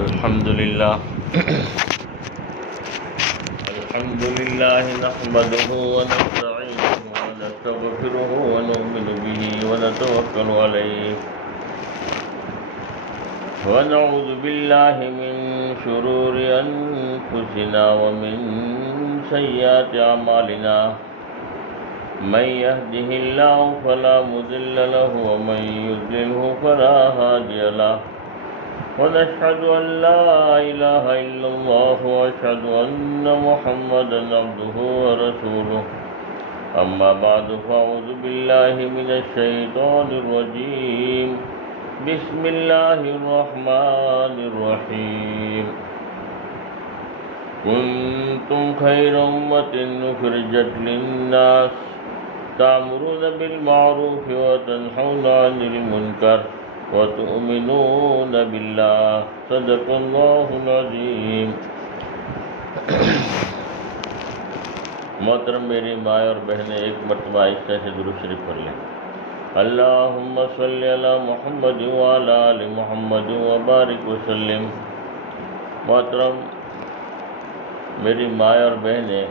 الحمد لله نحمده ونستعينه ونستغفره ونؤمن به ونتوكل عليه ونعوذ بالله من شرور أنفسنا ومن سيئات أعمالنا من يهده الله فلا مضل له ومن يضلله فلا هادي له ونشهد أن لا إله إلا الله وأشهد أن محمدا عبده ورسوله أما بعد فأعوذ بالله من الشيطان الرجيم بسم الله الرحمن الرحيم كنتم خير أمة أخرجت للناس تأمرون بالمعروف وتنهون عن المنكر وتؤمنون بالله صدق اللہ العظیم۔ محترم میری مائیں اور بہنیں، ایک مرتبہ آہستہ سے درود شریف پڑھ لیں۔ اللہم صلی علی محمد وعلی آل محمد وبارک وسلم۔ محترم میری مائیں اور بہنیں،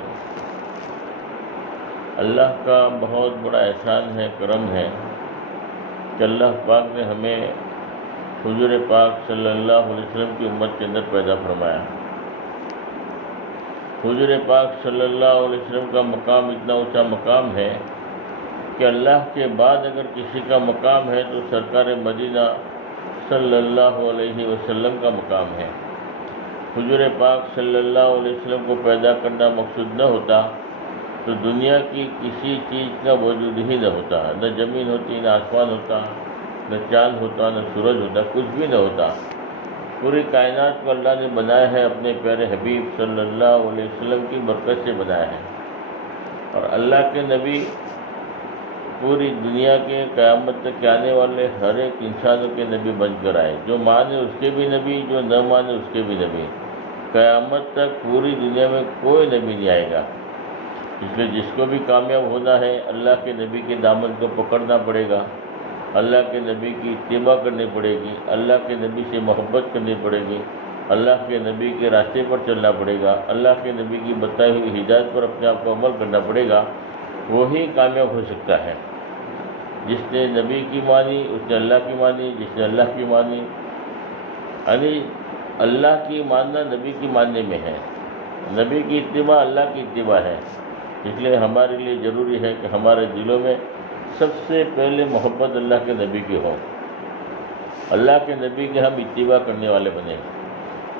اللہ کا بہت بڑا احسان ہے، کرم ہے کہ اللہ پاک نے ہمیں حضور پاک صلی اللہ علیہ وسلم کی امت کے اندر پیدا فرمایا۔ حضور پاک صلی اللہ علیہ وسلم کا مقام اتنا اونچا مقام ہے کہ اللہ کے بعد اگر کسی کا مقام ہے تو سرکار مدینہ صلی اللہ علیہ وسلم کا مقام ہے۔ حضور پاک صلی اللہ علیہ وسلم کو پیدا کرنا مقصود نہ ہوتا تو دنیا کی کسی چیز کا وجود ہی نہ ہوتا، نہ زمین ہوتی، نہ آسمان ہوتا، نہ چاند ہوتا، نہ سورج ہوتا، کچھ بھی نہ ہوتا۔ پوری کائنات کو اللہ نے بنایا ہے، اپنے پیارے حبیب صلی اللہ علیہ وسلم کی برکت سے بنایا ہے۔ اور اللہ کے نبی پوری دنیا کے قیامت تک کے آنے والے ہر ایک انسانوں کے نبی بن کر آئے، جو مانے اس کے بھی نبی، جو نہ مانے اس کے بھی نبی۔ قیامت تک پوری دنیا میں کوئی نبی نہیں آئے گا، اس لیے جس کو بھی کامیاب ہونا ہے اللہ کے نبی کے دامن کو پکڑنا پڑے گا، اللہ کے نبی کی اتباع کرنی پڑے گی، اللہ کے نبی سے محبت کرنی پڑے گی، اللہ کے نبی کے راستے پر چلنا پڑے گا، اللہ کے نبی کی بتائی ہوئی ہدایت پر اپنے آپ کو عمل کرنا پڑے گا، وہی کامیاب ہو سکتا ہے۔ جس نے نبی کی مانی اس نے اللہ کی مانی، جس نے اللہ کی مانی، یعنی اللہ کی ماننا نبی کی ماننے میں ہے، نبی کی اتباع اللہ کی اتباع ہے۔ اس لیے ہمارے لیے ضروری ہے کہ ہمارے دلوں میں سب سے پہلے محبت اللہ کے نبی کی ہو، اللہ کے نبی کے ہم اتباع کرنے والے بنیں،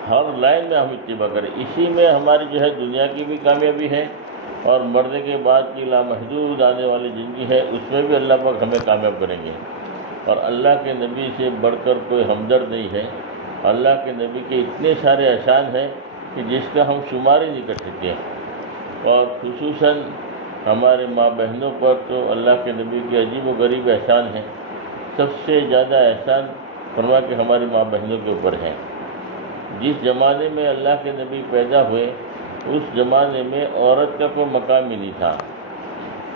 ہر لائن میں ہم اتباع کریں۔ اسی میں ہماری جو ہے دنیا کی بھی کامیابی ہے اور مرنے کے بعد کی لامحدود آنے والی زندگی ہے، اس میں بھی اللہ پاک ہمیں کامیاب کریں گے۔ اور اللہ کے نبی سے بڑھ کر کوئی ہمدرد نہیں ہے۔ اللہ کے نبی کے اتنے سارے احسان ہیں کہ جس کا ہم شمار ہی نہیں کر سکتے، اور خصوصاً ہمارے ماں بہنوں پر تو اللہ کے نبی کے عجیب و غریب احسان ہیں۔ سب سے زیادہ احسان فرما کہ ہماری ماں بہنوں کے اوپر ہیں۔ جس زمانے میں اللہ کے نبی پیدا ہوئے اس زمانے میں عورت کا کوئی مقام ہی نہیں تھا،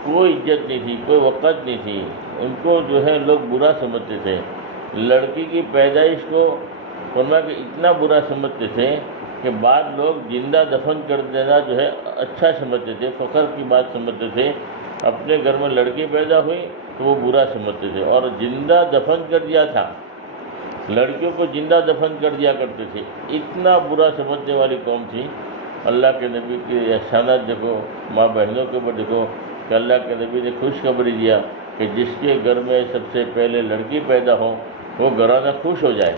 کوئی عزت نہیں تھی، کوئی وقت نہیں تھی، ان کو جو ہے لوگ برا سمجھتے تھے۔ لڑکی کی پیدائش کو فرما کہ اتنا برا سمجھتے تھے کہ بعض لوگ زندہ دفن کر دینا جو ہے اچھا سمجھتے تھے، فخر کی بات سمجھتے تھے۔ اپنے گھر میں لڑکی پیدا ہوئی تو وہ برا سمجھتے تھے، اور زندہ دفن کر دیا تھا، لڑکیوں کو زندہ دفن کر دیا کرتے تھے، اتنا برا سمجھنے والی قوم تھی۔ اللہ کے نبی کے احسانات دیکھو، ماں بہنوں کے اوپر دیکھو کہ اللہ کے نبی نے خوشخبری دیا کہ جس کے گھر میں سب سے پہلے لڑکی پیدا ہو وہ گھرانہ خوش ہو جائے،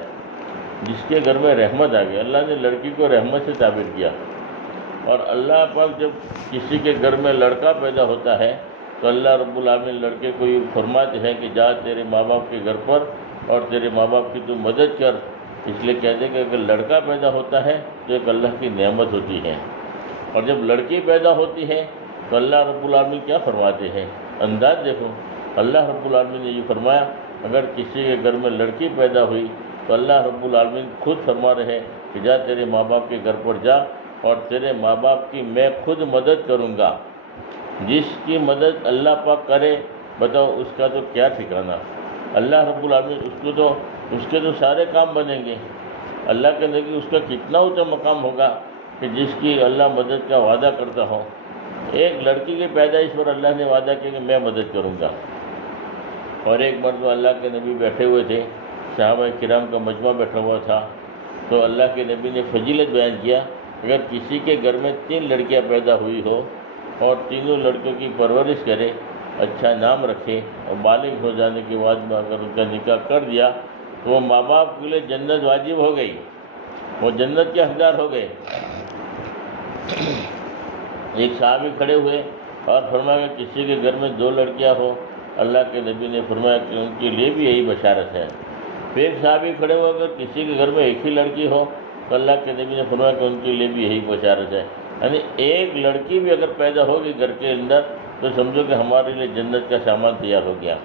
جس کے گھر میں رحمت آ گئی۔ اللہ نے لڑکی کو رحمت سے تعبیر کیا، اور اللہ پاک جب کسی کے گھر میں لڑکا پیدا ہوتا ہے تو اللہ رب العالمین لڑکے کو یہ فرماتے ہیں کہ جا تیرے ماں باپ کے گھر پر اور تیرے ماں باپ کی تو مدد کر۔ اس لیے کہتے ہیں کہ اگر لڑکا پیدا ہوتا ہے تو ایک اللہ کی نعمت ہوتی ہے، اور جب لڑکی پیدا ہوتی ہے تو اللہ رب العالمین کیا فرماتے ہیں، انداز دیکھو۔ اللہ رب العالمین نے یہ فرمایا اگر کسی کے گھر میں لڑکی پیدا ہوئی تو اللہ رب العالمین خود فرما رہے کہ جا تیرے ماں باپ کے گھر پر جا اور تیرے ماں باپ کی میں خود مدد کروں گا۔ جس کی مدد اللہ پاک کرے بتاؤ اس کا تو کیا ٹھکانہ۔ اللہ رب العالمین اس کے تو سارے کام بنیں گے، اللہ کے نبی اس کا کتنا اونچا مقام ہوگا کہ جس کی اللہ مدد کا وعدہ کرتا ہو۔ ایک لڑکی کی پیدائش پر اللہ نے وعدہ کیا کہ میں مدد کروں گا، اور ایک مرتبہ اللہ کے نبی بیٹھے ہوئے تھے، صحابہ کرام کا مجمع بیٹھا ہوا تھا، تو اللہ کے نبی نے فضیلت بیان کیا، اگر کسی کے گھر میں 3 لڑکیاں پیدا ہوئی ہو اور تینوں لڑکیوں کی پرورش کرے، اچھا نام رکھے، اور بالغ ہو جانے کے بعد میں اگر ان کا نکاح کر دیا تو وہ ماں باپ کے لیے جنت واجب ہو گئی، وہ جنت کے حقدار ہو گئے۔ ایک صحابی کھڑے ہوئے اور فرمایا کہ کسی کے گھر میں 2 لڑکیاں ہو، اللہ کے نبی نے فرمایا کہ ان کے لیے بھی یہی بشارت ہے۔ پھر ایک صحابی کھڑے ہوئے اگر کسی کے گھر میں 1 ہی لڑکی ہو تو اللہ کے نبی نے فرمایا کہ ان کے لیے بھی یہی بشارت ہے۔ یعنی ایک لڑکی بھی اگر پیدا ہوگی گھر کے اندر تو سمجھو کہ ہمارے لیے جنت کا سامان تیار ہو گیا۔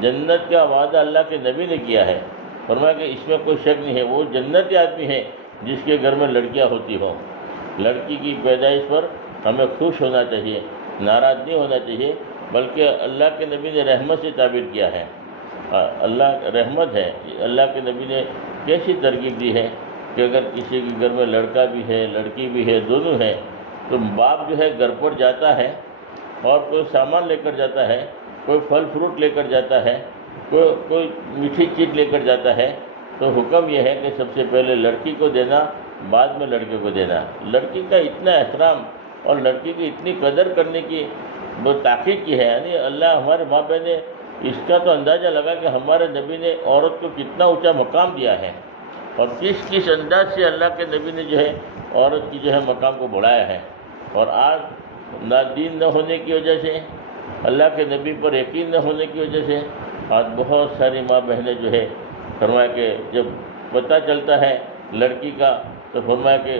جنت کا وعدہ اللہ کے نبی نے کیا ہے، فرمایا کہ اس میں کوئی شک نہیں ہے، وہ جنتی آدمی ہے جس کے گھر میں لڑکیاں ہوتی ہوں۔ لڑکی کی پیدائش پر ہمیں خوش ہونا چاہیے، ناراض نہیں ہونا چاہیے، بلکہ اللہ کے نبی نے رحمت سے تعبیر کیا ہے۔ اللہ رحمت ہے، اللہ کے نبی نے کیسی ترغیب دی ہے کہ اگر کسی کے گھر میں لڑکا بھی ہے لڑکی بھی ہے دونوں ہیں تو باپ جو ہے گھر پر جاتا ہے اور کوئی سامان لے کر جاتا ہے، کوئی پھل فروٹ لے کر جاتا ہے، کوئی میٹھی چیز لے کر جاتا ہے، تو حکم یہ ہے کہ سب سے پہلے لڑکی کو دینا، بعد میں لڑکے کو دینا۔ لڑکی کا اتنا احترام اور لڑکی کی اتنی قدر کرنے کی وہ تاکید کی ہے، یعنی اللہ ہمارے ماں باپ نے اس کا تو اندازہ لگا کہ ہمارے نبی نے عورت کو کتنا اونچا مقام دیا ہے، اور کس انداز سے اللہ کے نبی نے جو ہے عورت کی جو ہے مقام کو بڑھایا ہے۔ اور آج نادین نہ ہونے کی وجہ سے، اللہ کے نبی پر یقین نہ ہونے کی وجہ سے آج بہت ساری ماں بہنیں جو ہے فرمایا کہ جب پتہ چلتا ہے لڑکی کا تو فرمایا کہ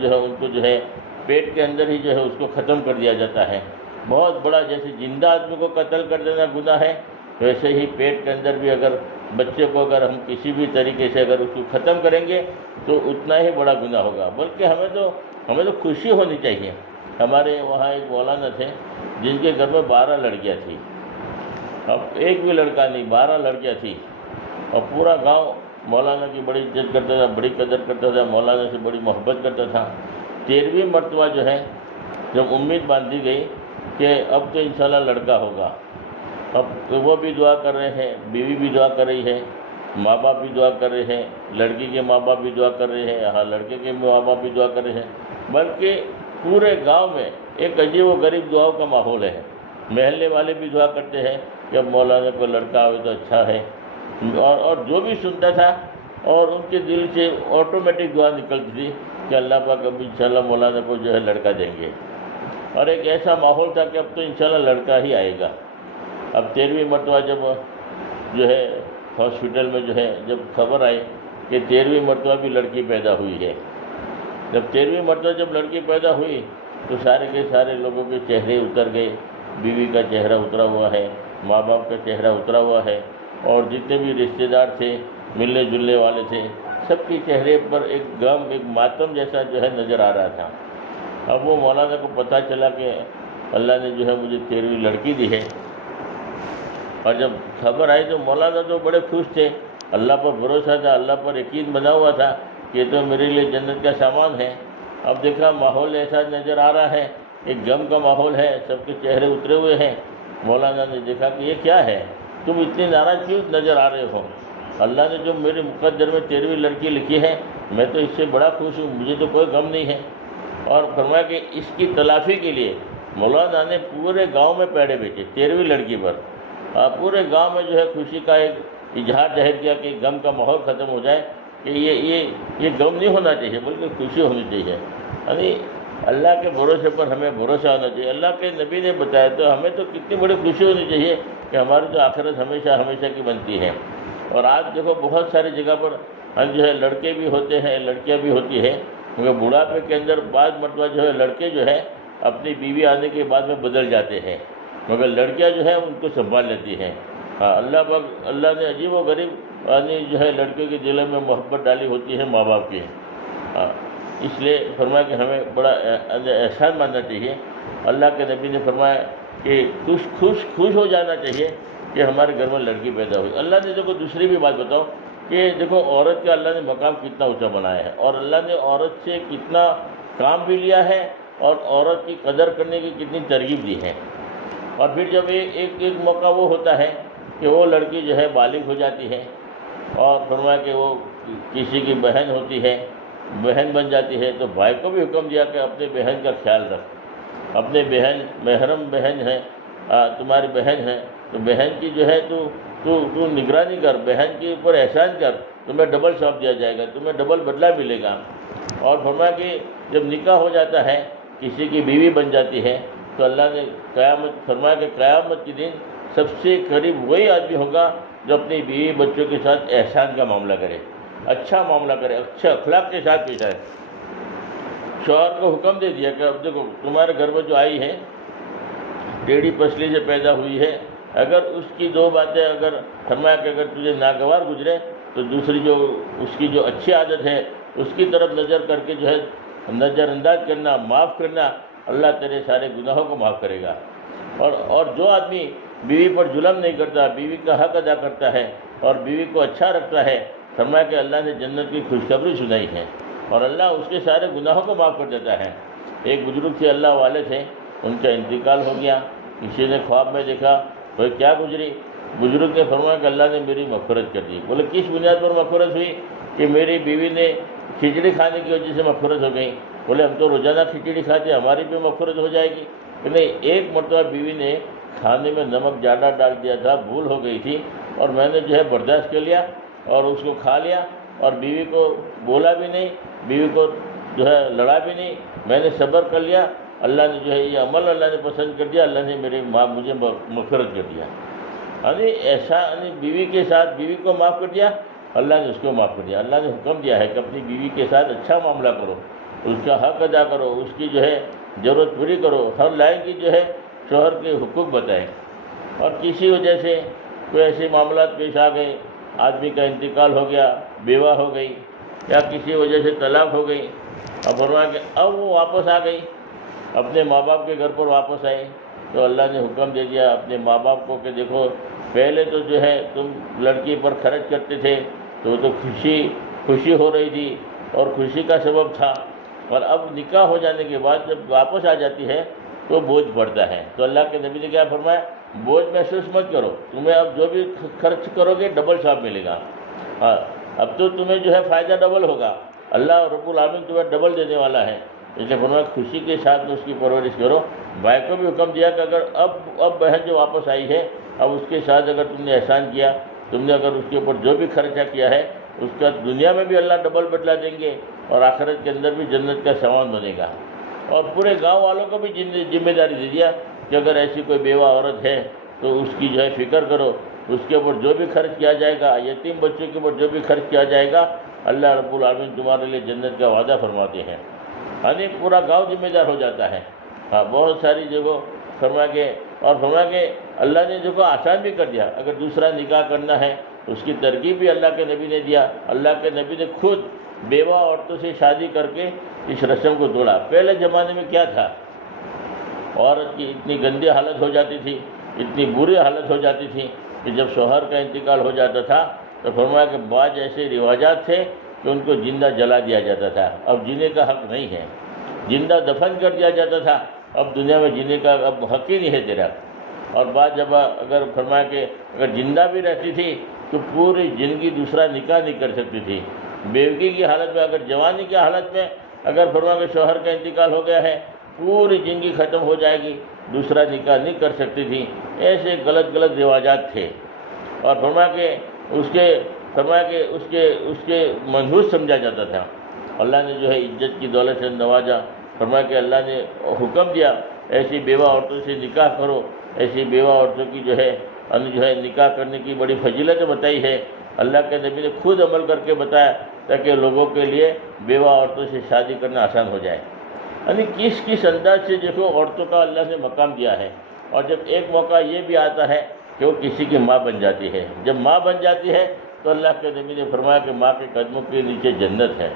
جو ہے ان کو جو ہے پیٹ کے اندر ہی جو ہے اس کو ختم کر دیا جاتا ہے۔ بہت بڑا، جیسے زندہ آدمی کو قتل کر دینا گناہ ہے، ویسے ہی پیٹ کے اندر بھی اگر بچے کو اگر ہم کسی بھی طریقے سے اگر اس کو ختم کریں گے تو اتنا ہی بڑا گناہ ہوگا۔ بلکہ ہمیں تو خوشی ہونی چاہیے۔ ہمارے وہاں ایک مولانا تھے جن کے گھر میں 12 لڑکیاں تھیں، اب ایک بھی لڑکا نہیں، 12 لڑکیاں تھیں، اور پورا گاؤں مولانا کی بڑی عزت کرتا تھا، بڑی قدر کرتا تھا، مولانا سے بڑی محبت کرتا تھا۔ 13ویں مرتبہ جو ہے جب امید باندھی گئی کہ اب تو انشاءاللہ لڑکا ہوگا، اب وہ بھی دعا کر رہے ہیں، بیوی بھی دعا کر رہی ہے، ماں باپ بھی دعا کر رہے ہیں، لڑکی کے ماں باپ بھی دعا کر رہے ہیں، ہاں لڑکے کے ماں باپ بھی دعا کر رہے ہیں، بلکہ پورے گاؤں میں ایک عجیب و غریب دعاؤں کا ماحول ہے۔ محلے والے بھی دعا کرتے ہیں کہ اب مولانا کو لڑکا ہوئے تو اچھا ہے، اور جو بھی سنتا تھا اور ان کے دل سے آٹومیٹک دعا نکلتی تھی کہ اللہ پاک اب انشاءاللہ مولانا کو جو ہے لڑکا دیں گے، اور ایک ایسا ماحول تھا کہ اب تو انشاءاللہ لڑکا ہی آئے گا۔ اب 13ویں مرتبہ جب جو ہے ہاسپٹل میں جو ہے جب خبر آئی کہ 13ویں مرتبہ بھی لڑکی پیدا ہوئی ہے، جب 13ویں مرتبہ جب لڑکی پیدا ہوئی تو سارے کے سارے لوگوں کے چہرے اتر گئے، بیوی کا چہرہ اترا ہوا ہے، ماں باپ کا چہرہ اترا ہوا ہے، اور جتنے بھی رشتہ دار تھے، ملنے جلنے والے تھے، سب کے چہرے پر ایک غم، ایک ماتم جیسا جو ہے نظر آ رہا تھا۔ اب وہ مولانا کو پتہ چلا کہ اللہ نے جو ہے مجھے 13ویں لڑکی دی ہے، اور جب خبر آئی تو مولانا تو بڑے خوش تھے، اللہ پر بھروسہ تھا، اللہ پر یقین بنا ہوا تھا کہ یہ تو میرے لیے جنت کا سامان ہے۔ اب دیکھا ماحول ایسا نظر آ رہا ہے، ایک غم کا ماحول ہے، سب کے چہرے اترے ہوئے ہیں۔ مولانا نے دیکھا کہ یہ کیا ہے، تم اتنی ناراض کیوں نظر آ رہے ہو؟ اللہ نے جو میرے مقدر میں 13ویں لڑکی لکھی ہے، میں تو اس سے بڑا خوش ہوں، مجھے تو کوئی غم نہیں ہے۔ اور فرمایا کہ اس کی تلافی کے لیے مولانا نے پورے گاؤں میں پیڑے بیچے 13ویں لڑکی پر، پورے گاؤں میں جو ہے خوشی کا ایک اظہار ظاہر کیا کہ غم کا ماحول ختم ہو جائے، کہ یہ غم نہیں ہونا چاہیے بلکہ خوشی ہونی چاہیے۔ یعنی اللہ کے بھروسے پر ہمیں بھروسہ ہونا چاہیے۔ اللہ کے نبی نے بتایا تو ہمیں تو کتنی بڑی خوشی ہونی چاہیے کہ ہماری تو آخرت ہمیشہ ہمیشہ کی بنتی ہے۔ اور آج دیکھو بہت ساری جگہ پر جو ہے لڑکے بھی ہوتے ہیں، لڑکیاں بھی ہوتی ہیں، کیونکہ بڑھاپے کے اندر بعض مرتبہ جو ہے لڑکے جو ہے اپنی بیوی آنے کے بعد میں بدل جاتے ہیں، مگر لڑکیاں جو ہے ان کو سنبھال لیتی ہیں۔ اللہ نے عجیب و غریب یعنی جو ہے لڑکیوں کے دلوں میں محبت ڈالی ہوتی ہے ماں باپ کی، اس لیے فرمایا کہ ہمیں بڑا احسان ماننا چاہیے۔ اللہ کے نبی نے فرمایا کہ خوش ہو جانا چاہیے کہ ہمارے گھر میں لڑکی پیدا ہوئی۔ اللہ نے دیکھو دوسری بھی بات بتاؤ کہ دیکھو عورت کا اللہ نے مقام کتنا اونچا بنایا ہے، اور اللہ نے عورت سے کتنا کام بھی لیا ہے اور عورت کی قدر کرنے کی کتنی ترغیب دی ہے۔ اور پھر جب ایک موقع وہ ہوتا ہے کہ وہ لڑکی جو ہے بالغ ہو جاتی ہے، اور فرمایا کہ وہ کسی کی بہن ہوتی ہے، بہن بن جاتی ہے، تو بھائی کو بھی حکم دیا کہ اپنے بہن کا خیال رکھ، اپنے بہن محرم بہن ہے، تمہاری بہن ہے، تو بہن کی جو ہے تو نگرانی کر، بہن کے اوپر احسان کر، تمہیں ڈبل ثواب دیا جائے گا، تمہیں ڈبل بدلہ ملے گا۔ اور فرمایا کہ جب نکاح ہو جاتا ہے، کسی کی بیوی بن جاتی ہے، تو اللہ نے فرمایا کہ قیامت کے دن سب سے قریب وہی آدمی ہوگا جو اپنی بیوی بچوں کے ساتھ احسان کا معاملہ کرے، اچھا معاملہ کرے، اچھے اخلاق کے ساتھ پیش آئے۔ شوہر کو حکم دے دیا کہ اب دیکھو تمہارے گھر میں جو آئی ہے، ٹیڑھی پسلی سے پیدا ہوئی ہے، اگر اس کی دو باتیں اگر فرمایا کہ اگر تجھے ناگوار گزرے تو دوسری جو اس کی جو اچھی عادت ہے اس کی طرف نظر کر کے جو ہے نظر انداز کرنا، معاف کرنا، اللہ تیرے سارے گناہوں کو معاف کرے گا۔ اور جو آدمی بیوی پر ظلم نہیں کرتا، بیوی کا حق ادا کرتا ہے اور بیوی کو اچھا رکھتا ہے، فرمایا کہ اللہ نے جنت کی خوشخبری سنائی ہے اور اللہ اس کے سارے گناہوں کو معاف کر دیتا ہے۔ ایک بزرگ تھے، اللہ والے تھے، ان کا انتقال ہو گیا، کسی نے خواب میں دیکھا، بھائی کیا گزری؟ بزرگ نے فرمایا کہ اللہ نے میری مغفرت کر دی۔ بولے کس بنیاد پر مغفرت ہوئی؟ کہ میری بیوی نے کھچڑی کھانے کی وجہ سے مغفرت ہو گئی۔ بولے ہم تو روزانہ کھچڑی کھاتے، ہماری بھی مغفرت ہو جائے گی؟ کہ نہیں، ایک مرتبہ بیوی نے کھانے میں نمک زیادہ ڈال دیا تھا، بھول ہو گئی تھی، اور میں نے جو ہے برداشت کر لیا اور اس کو کھا لیا، اور بیوی کو بولا بھی نہیں، بیوی کو جو ہے لڑا بھی نہیں، میں نے صبر کر لیا۔ اللہ نے جو ہے یہ عمل اللہ نے پسند کر دیا، اللہ نے مجھے مغفرت کر دیا۔ یعنی ایسا بیوی کے ساتھ بیوی کو معاف کر دیا، اللہ نے اس کو معاف کر دیا۔ اللہ نے حکم دیا ہے کہ اپنی بیوی کے ساتھ اچھا معاملہ کرو، اس کا حق ادا کرو، اس کی جو ہے ضرورت پوری کرو، ہر لائن کی جو ہے شوہر کے حقوق بتائیں۔ اور کسی وجہ سے کوئی ایسے معاملات پیش آ گئے، آدمی کا انتقال ہو گیا، بیوہ ہو گئی، یا کسی وجہ سے طلاق ہو گئی، اب فرمایا کہ اب وہ واپس آ گئی، اپنے ماں باپ کے گھر پر واپس آئے، تو اللہ نے حکم دے دیا اپنے ماں باپ کو کہ دیکھو پہلے تو جو ہے تم لڑکی پر خرچ کرتے تھے تو وہ تو خوشی ہو رہی تھی اور خوشی کا سبب تھا، اور اب نکاح ہو جانے کے بعد جب واپس آ جاتی ہے تو بوجھ بڑھتا ہے۔ تو اللہ کے نبی نے کیا فرمایا؟ بوجھ محسوس مت کرو، تمہیں اب جو بھی خرچ کرو گے ڈبل ثواب ملے گا۔ اب تو تمہیں جو ہے فائدہ ڈبل ہوگا، اللہ رب العالمین تمہیں ڈبل دینے والا ہے۔ اس لیے فرمایا خوشی کے ساتھ میں اس کی پرورش کرو۔ بھائی کو بھی حکم دیا کہ اگر اب بہن جو واپس آئی ہے، اب اس کے ساتھ اگر تم نے احسان کیا، تم نے اگر اس کے اوپر جو بھی خرچہ کیا ہے اس کا دنیا میں بھی اللہ ڈبل بدلہ دیں گے اور آخرت کے اندر بھی جنت کا سامان بنے گا۔ اور پورے گاؤں والوں کو بھی ذمہ داری دے دیا کہ اگر ایسی کوئی بیوہ عورت ہے تو اس کی جو ہے فکر کرو، اس کے اوپر جو بھی خرچ کیا جائے گا، یتیم بچوں کے اوپر جو بھی خرچ کیا جائے گا، اللہ رب العالمین تمہارے لیے جنت کا وعدہ فرماتے ہیں۔ یعنی پورا گاؤں ذمہ دار ہو جاتا ہے۔ بہت ساری جگہوں فرمایا کہ اللہ نے جو آسان بھی کر دیا، اگر دوسرا نکاح کرنا ہے اس کی ترغیب بھی اللہ کے نبی نے دیا۔ اللہ کے نبی نے خود بیوہ عورتوں سے شادی کر کے اس رسم کو توڑا۔ پہلے زمانے میں کیا تھا، عورت کی اتنی گندی حالت ہو جاتی تھی، اتنی بری حالت ہو جاتی تھی کہ جب شوہر کا انتقال ہو جاتا تھا تو فرمایا کہ بعض ایسے رواجات تھے کہ ان کو زندہ جلا دیا جاتا تھا، اب جینے کا حق نہیں ہے، زندہ دفن کر دیا جاتا تھا، اب دنیا میں جینے کا اب حق ہی نہیں ہے تیرا۔ اور بعض جب اگر فرمایا کہ اگر زندہ بھی رہتی تھی تو پوری زندگی دوسرا نکاح نہیں کر سکتی تھی۔ بیوگی کی حالت میں، اگر جوانی کی حالت میں اگر فرمایا کہ شوہر کا انتقال ہو گیا ہے، پوری زندگی ختم ہو جائے گی، دوسرا نکاح نہیں کر سکتی تھی۔ ایسے غلط رواجات تھے، اور فرمایا کہ اس کے منحوس سمجھا جاتا تھا۔ اللہ نے جو ہے عزت کی دولت سے نوازا۔ فرمایا کہ اللہ نے حکم دیا ایسی بیوہ عورتوں سے نکاح کرو، ایسی بیوہ عورتوں کی جو ہے نکاح کرنے کی بڑی فضیلت بتائی ہے۔ اللہ کے نبی نے خود عمل کر کے بتایا تاکہ لوگوں کے لیے بیوہ عورتوں سے شادی کرنا آسان ہو جائے۔ یعنی کس انداز سے دیکھو عورتوں کا اللہ نے مقام دیا ہے۔ اور جب ایک موقع یہ بھی آتا ہے کہ وہ کسی کی ماں بن جاتی ہے، جب ماں بن جاتی ہے تو اللہ کے نبی نے فرمایا کہ ماں کے قدموں کے نیچے جنت ہے۔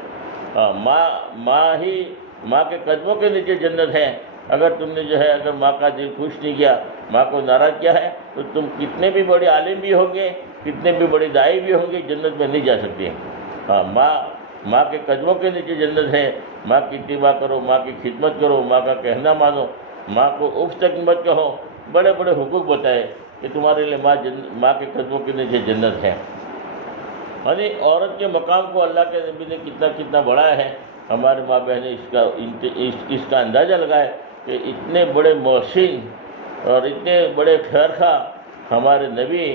ماں کے قدموں کے نیچے جنت ہے۔ اگر تم نے جو ہے اگر ماں کا دل خوش نہیں کیا، ماں کو ناراض کیا ہے، تو تم کتنے بھی بڑے عالم بھی ہوں گے، کتنے بھی بڑے داعی بھی ہوں گے جنت میں نہیں جا سکتے۔ ہاں، ماں کے قدموں کے نیچے جنت ہے، ماں کی اتباع کرو، ماں کی خدمت کرو، ماں کا کہنا مانو، ماں کو اف تک مت کہو، بڑے بڑے حقوق بتائے کہ تمہارے لیے ماں کے قدموں کے نیچے جنت ہے۔ یعنی عورت کے مقام کو اللہ کے نبی نے کتنا بڑھایا ہے۔ ہمارے ماں بہنیں اس کا اندازہ لگائے کہ اتنے بڑے محسن اور اتنے بڑے خیر خواہ ہمارے نبی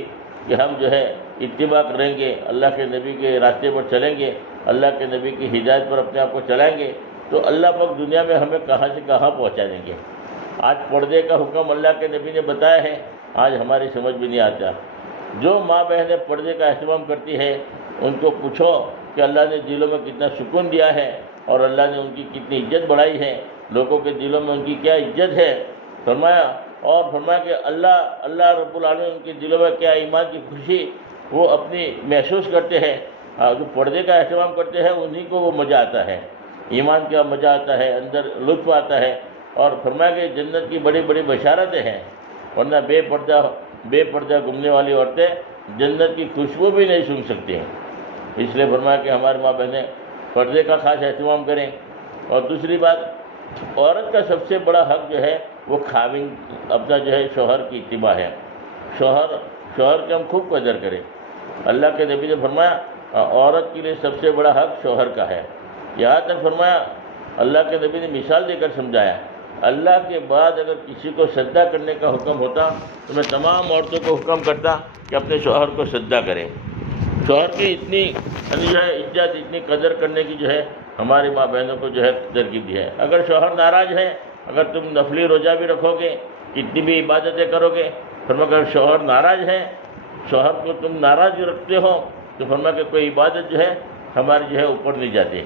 کہ ہم جو ہے اتباع کریں گے، اللہ کے نبی کے راستے پر چلیں گے، اللہ کے نبی کی ہدایت پر اپنے آپ کو چلائیں گے تو اللہ پاک دنیا میں ہمیں کہاں سے کہاں پہنچا دیں گے۔ آج پردے کا حکم اللہ کے نبی نے بتایا ہے، آج ہماری سمجھ بھی نہیں آتا۔ جو ماں بہنیں پردے کا اہتمام کرتی ہے ان کو پوچھو کہ اللہ نے دلوں میں کتنا سکون دیا ہے اور اللہ نے ان کی کتنی عزت بڑھائی ہے، لوگوں کے دلوں میں ان کی کیا عزت ہے۔ فرمایا کہ اللہ رب العالمین ان کے دلوں میں کیا ایمان کی خوشی وہ اپنی محسوس کرتے ہیں۔ جو پردے کا اہتمام کرتے ہیں انہیں کو وہ مزہ آتا ہے، ایمان کا مزہ آتا ہے، اندر لطف آتا ہے۔ اور فرمایا کہ جنت کی بڑی بڑی بشارتیں ہیں، ورنہ بے پردہ گھومنے والی عورتیں جنت کی خوشبو بھی نہیں سونگھ سکتی ہیں۔ اس لیے فرمایا کہ ہماری ماں بہنیں پردے کا خاص اہتمام کریں۔ اور دوسری بات، عورت کا سب سے بڑا حق جو ہے وہ خاوند اپنا جو ہے شوہر کی اتباع ہے۔ شوہر کی ہم خوب قدر کریں۔ اللہ کے نبی نے فرمایا عورت کے لیے سب سے بڑا حق شوہر کا ہے۔ یہاں تک فرمایا، اللہ کے نبی نے مثال دے کر سمجھایا، اللہ کے بعد اگر کسی کو سجدہ کرنے کا حکم ہوتا تو میں تمام عورتوں کو حکم کرتا کہ اپنے شوہر کو سجدہ کریں۔ شوہر کی اتنی جو ہے عزت، اتنی قدر کرنے کی جو ہے ہماری ماں بہنوں کو جو ہے ترغیب دی ہے۔ اگر شوہر ناراض ہے، اگر تم نفلی روزہ بھی رکھو گے، کتنی بھی عبادتیں کرو گے، فرمایا اگر شوہر ناراض ہے، شوہر کو تم ناراض رکھتے ہو تو فرمایا کہ کوئی عبادت جو ہے ہماری جو ہے اوپر نہیں جاتی،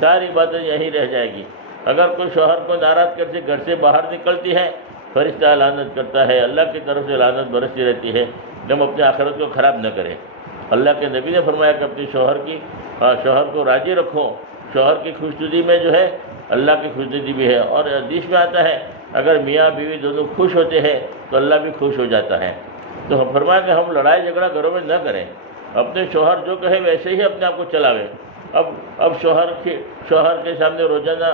ساری عبادت یہیں رہ جائے گی۔ اگر کوئی شوہر کو ناراض کر کے گھر سے باہر نکلتی ہے، فرشتہ لعنت کرتا ہے، اللہ کی طرف سے لعنت برستی رہتی ہے، جب اپنے آخرت کو خراب نہ کرے۔ اللہ کے نبی نے فرمایا کہ اپنے شوہر کو راضی رکھو۔ شوہر کی خوشنودی میں جو ہے اللہ کی خوشنودی بھی ہے، اور حدیث میں آتا ہے اگر میاں بیوی دونوں خوش ہوتے ہیں تو اللہ بھی خوش ہو جاتا ہے۔ تو فرمایا کہ ہم لڑائی جھگڑا گھروں میں نہ کریں، اپنے شوہر جو کہے ویسے ہی اپنے آپ کو چلاویں۔ اب شوہر کے سامنے روزانہ،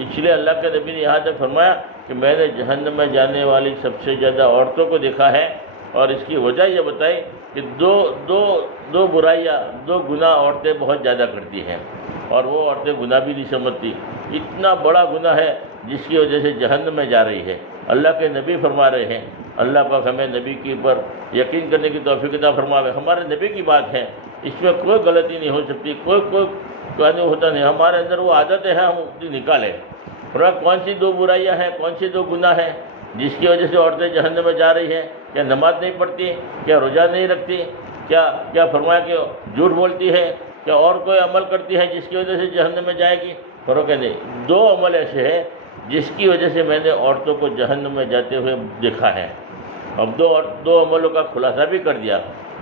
اس لیے اللہ کے نبی نے یہاں تک فرمایا کہ میں نے جہنم میں جانے والی سب سے زیادہ عورتوں کو دیکھا ہے، اور اس کی وجہ یہ بتائی کہ دو برائیاں، دو گناہ عورتیں بہت زیادہ کرتی ہیں، اور وہ عورتیں گناہ بھی نہیں سمجھتی۔ اتنا بڑا گناہ ہے جس کی وجہ سے جہنم میں جا رہی ہے۔ اللہ کے نبی فرما رہے ہیں، اللہ پاک ہمیں نبی کے اوپر یقین کرنے کی توفیق عطا فرمائے۔ ہمارے نبی کی بات ہے، اس میں کوئی غلطی نہیں ہو سکتی، کوئی نہیں ہوتا نہیں، ہمارے اندر وہ عادتیں ہیں، ہم اپنی نکالیں۔ کون سی دو برائیاں ہیں، کون سی دو گناہ ہیں جس کی وجہ سے عورتیں جہنم میں جا رہی ہیں؟ کیا نماز نہیں پڑھتی؟ کیا روزہ نہیں رکھتی؟ کیا فرمایا کہ جھوٹ بولتی ہے؟ کیا اور کوئی عمل کرتی ہے جس کی وجہ سے جہنم میں جائے گی؟ فرق نہیں، دو عمل ایسے ہیں جس کی وجہ سے میں نے عورتوں کو جہنم میں جاتے ہوئے دیکھا ہے۔ اب دو عملوں کا خلاصہ بھی کر دیا۔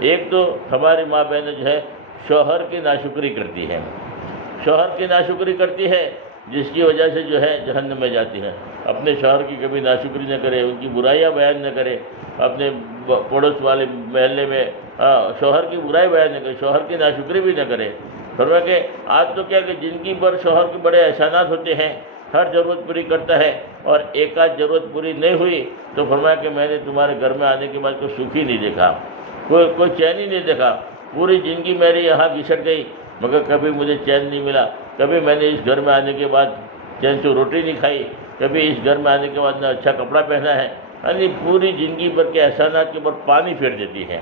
ایک تو ہماری ماں بہنیں جو ہے شوہر کی ناشکری کرتی ہے، شوہر کی ناشکری کرتی ہے جس کی وجہ سے جو ہے جہنم میں جاتی ہے۔ اپنے شوہر کی کبھی ناشکری نہ کرے، ان کی برائیاں بیان نہ کرے، اپنے پڑوس والے محلے میں شوہر کی برائی بیان نہ کرے، شوہر کی ناشکری بھی نہ کرے۔ فرمایا کہ آج تو کیا کہ زندگی پر شوہر کے بڑے احسانات ہوتے ہیں، ہر ضرورت پوری کرتا ہے، اور ایک آدھ ضرورت پوری نہیں ہوئی تو فرمایا کہ میں نے تمہارے گھر میں آنے کے بعد کوئی سکھ ہی نہیں دیکھا، کوئی چین ہی نہیں دیکھا، پوری زندگی میری یہاں گھسٹ گئی مگر کبھی مجھے چین نہیں ملا، کبھی میں نے اس گھر میں آنے کے بعد چین سے روٹی نہیں کھائی، کبھی اس گھر میں آنے کے بعد نہ اچھا کپڑا پہنا ہے۔ یعنی پوری زندگی بھر کے احسانات کے اوپر پانی پھیر دیتی ہے۔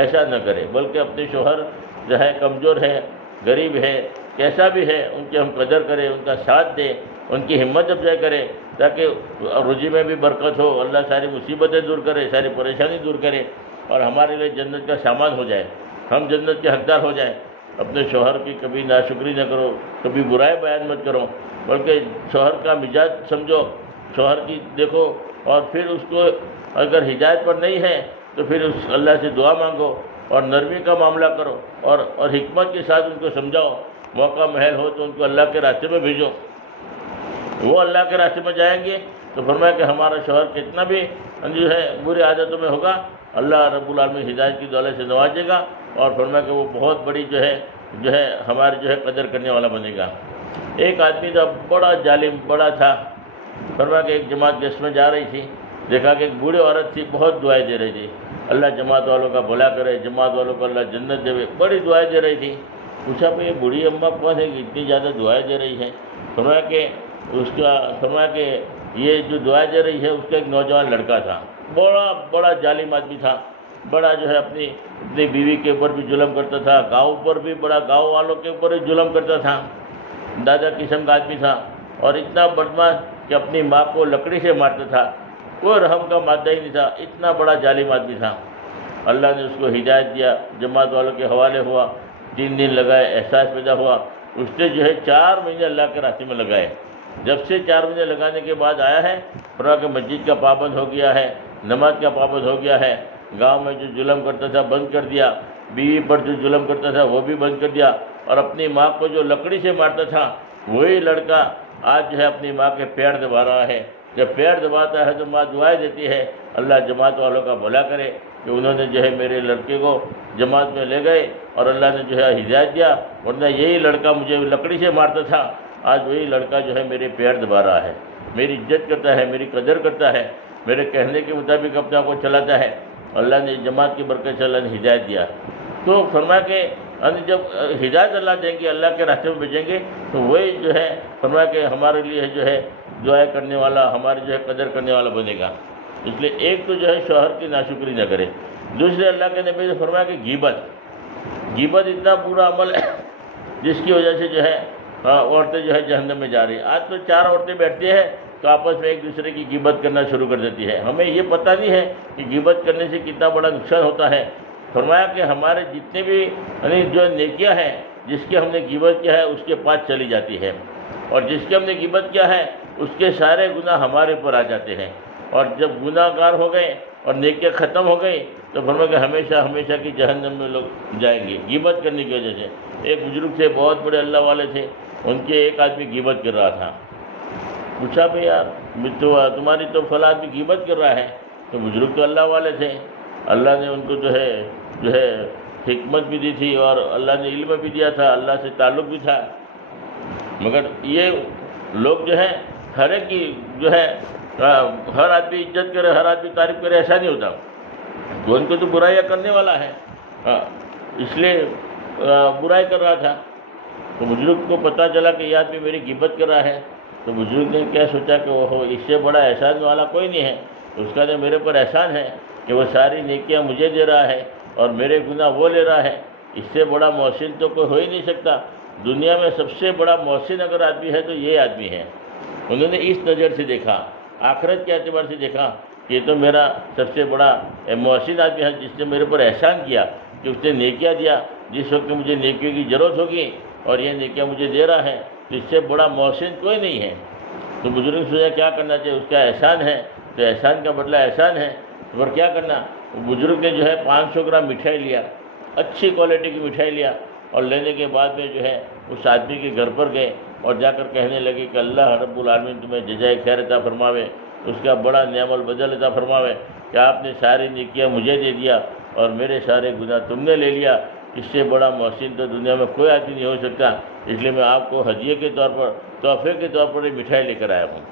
ایسا نہ کرے، بلکہ اپنے شوہر جو ہے کمزور ہے، غریب ہے، کیسا بھی ہے، ان کی ہم قدر کریں، ان کا ساتھ دیں، ان کی ہمت افزائی کریں، تاکہ روزی میں بھی برکت ہو، اللہ ساری مصیبتیں دور کرے، ساری پریشانی دور کرے، اور ہمارے لیے جنت کا سامان ہو جائے، ہم جنت کے حقدار ہو جائیں۔ اپنے شوہر کی کبھی ناشکری نہ کرو، کبھی برائی بیان مت کرو، بلکہ شوہر کا مزاج سمجھو، شوہر کی دیکھو، اور پھر اس کو اگر ہدایت پر نہیں ہے تو پھر اس اللہ سے دعا مانگو اور نرمی کا معاملہ کرو، اور حکمت کے ساتھ ان کو سمجھاؤ۔ موقع محل ہو تو ان کو اللہ کے راستے میں بھیجو، وہ اللہ کے راستے میں جائیں گے تو فرمایا کہ ہمارا شوہر کتنا بھی جو ہے بری عادتوں میں ہوگا اللہ رب العالمین ہدایت کی دولت سے نوازے گا اور فرمایا کہ وہ بہت بڑی جو ہے ہمارے قدر کرنے والا بنے گا۔ ایک آدمی تھا بڑا ظالم بڑا تھا، فرمایا کہ ایک جماعت جس میں جا رہی تھی، دیکھا کہ ایک بوڑھی عورت تھی بہت دعائیں دے رہی تھی، اللہ جماعت والوں کا بھلا کرے، جماعت والوں کو اللہ جنت دے، بڑی دعائیں دے رہی تھی۔ پوچھا بھائی یہ بوڑھی اماں کون ہے کہ اتنی زیادہ دعائیں دے رہی ہے؟ فرمایا کہ یہ جو دعائیں دے رہی ہے اس کا ایک نوجوان لڑکا تھا، بڑا ظالم آدمی تھا، بڑا اپنی بیوی کے اوپر بھی ظلم کرتا تھا، گاؤں پر بھی گاؤں والوں کے اوپر بھی ظلم کرتا تھا، دادا قسم کا آدمی تھا، اور اتنا بدماش کہ اپنی ماں کو لکڑی سے مارتا تھا، کوئی رحم کا مادہ ہی نہیں تھا، اتنا بڑا ظالم آدمی تھا۔ اللہ نے اس کو ہدایت دیا، جماعت والوں کے حوالے ہوا، 3 دن لگائے، احساس پیدا ہوا، اس نے 4 مہینے اللہ کے راستے میں لگائے۔ جب سے 4 مہینے لگانے کے بعد آیا ہے، فرمایا کہ مسجد کا پابند ہو گیا ہے، نماز کا پابند ہو گیا ہے، گاؤں میں جو ظلم کرتا تھا بند کر دیا، بیوی پر جو ظلم کرتا تھا وہ بھی بند کر دیا، اور اپنی ماں کو جو لکڑی سے مارتا تھا وہی لڑکا آج اپنی ماں کے پیر دبا رہا ہے۔ جب پیر دباتا ہے تو ماں دعائیں دیتی ہے، اللہ جماعت والوں کا بھلا کرے کہ انہوں نے میرے لڑکے کو جماعت میں لے گئے اور اللہ نے ہدایت دیا، ورنہ یہی لڑکا مجھے لکڑی سے مارتا تھا، آج وہی لڑکا میرے پیر دبا رہا ہے، میری عزت کرتا ہے، میری قدر کرتا ہے، میرے کہنے کے مطابق اپنے آپ کو چلاتا ہے۔ اللہ نے جماعت کی برکت سے اللہ نے ہدایت دیا۔ تو فرمایا کہ جب ہدایت اللہ دیں گے، اللہ کے راستے میں بھیجیں گے، تو وہی فرمایا کہ ہمارے لیے دعائیں کرنے والا، ہماری قدر کرنے والا بنے گا۔ اس لیے ایک تو شوہر کی ناشکری نہ کرے، دوسرے اللہ کے نبی نے فرمایا کہ غیبت اتنا برا عمل ہے جس کی وجہ سے عورتیں جہنم میں جا رہی ہیں۔ آج تو 4 عورتیں بیٹھتی ہیں تو آپس میں ایک دوسرے کی غیبت کرنا شروع کر دیتی ہے، ہمیں یہ پتہ نہیں ہے کہ غیبت کرنے سے کتنا بڑا نقصان ہوتا ہے۔ فرمایا کہ ہمارے جتنے بھی نیکیاں ہیں، جس کی ہم نے غیبت کیا ہے اس کے پاس چلی جاتی ہے، اور جس کی ہم نے غیبت کیا ہے اس کے سارے گناہ ہمارے اوپر آ جاتے ہیں، اور جب گناہ گار ہو گئے اور نیکیاں ختم ہو گئی تو فرمایا کہ ہمیشہ کی جہنم میں لوگ جائیں گے غیبت کرنے کی وجہ سے۔ ایک بزرگ تھے بہت بڑے اللہ والے تھے، ان کے ایک آدمی غیبت کر رہا تھا، پوچھا بھائی یار تمہاری تو فلاں آدمی غیبت کر رہا ہے، تو بزرگ تو اللہ والے تھے، اللہ نے ان کو حکمت بھی دی تھی اور اللہ نے علم بھی دیا تھا، اللہ سے تعلق بھی تھا، مگر یہ لوگ ہر ایک کی ہر آدمی عزت کرے، ہر آدمی تعریف کرے، ایسا نہیں ہوتا، تو ان کو تو برائیاں کرنے والا ہے، اس لیے برائی کر رہا تھا۔ تو بزرگ کو پتہ چلا کہ یہ آدمی میری غیبت کر رہا ہے، تو بزرگ نے کیا سوچا کہ وہ اس سے بڑا احسان والا کوئی نہیں ہے، اس کا تو میرے پر احسان ہے کہ وہ ساری نیکیاں مجھے دے رہا ہے اور میرے گناہ وہ لے رہا ہے، اس سے بڑا محسن تو کوئی ہو ہی نہیں سکتا، دنیا میں سب سے بڑا محسن اگر آدمی ہے تو یہ آدمی ہے۔ انہوں نے اس نظر سے دیکھا، آخرت کے اعتبار سے دیکھا کہ یہ تو میرا سب سے بڑا محسن آدمی ہے جس نے میرے پر احسان کیا کہ اس نے نیکیاں دیا، جس وقت مجھے نیکیوں کی ضرورت ہوگی اور یہ نیکیاں مجھے دے رہا ہے، تو اس سے بڑا محسن کوئی نہیں ہے۔ تو بزرگ سوچا کیا کرنا چاہیے، اس کا احسان ہے تو احسان کا بدلہ احسان ہے، اور کیا کرنا۔ بزرگ نے 500 گرام مٹھائی لیا، اچھی کوالٹی کی مٹھائی لیا، اور لینے کے بعد میں اس آدمی کے گھر پر گئے اور جا کر کہنے لگے کہ اللہ رب العالمین تمہیں جزائے خیر عطا فرماوے، اس کا بڑا نعم البدل عطا فرماوے کہ آپ نے ساری نیکیاں مجھے دے دیا اور میرے سارے گناہ تم نے لے لیا، اس سے بڑا محسن تو دنیا میں کوئی آدمی نہیں ہو سکتا، اس لیے میں آپ کو ہدیے کے طور پر، تحفے کے طور پر یہ مٹھائی لے کر آیا ہوں۔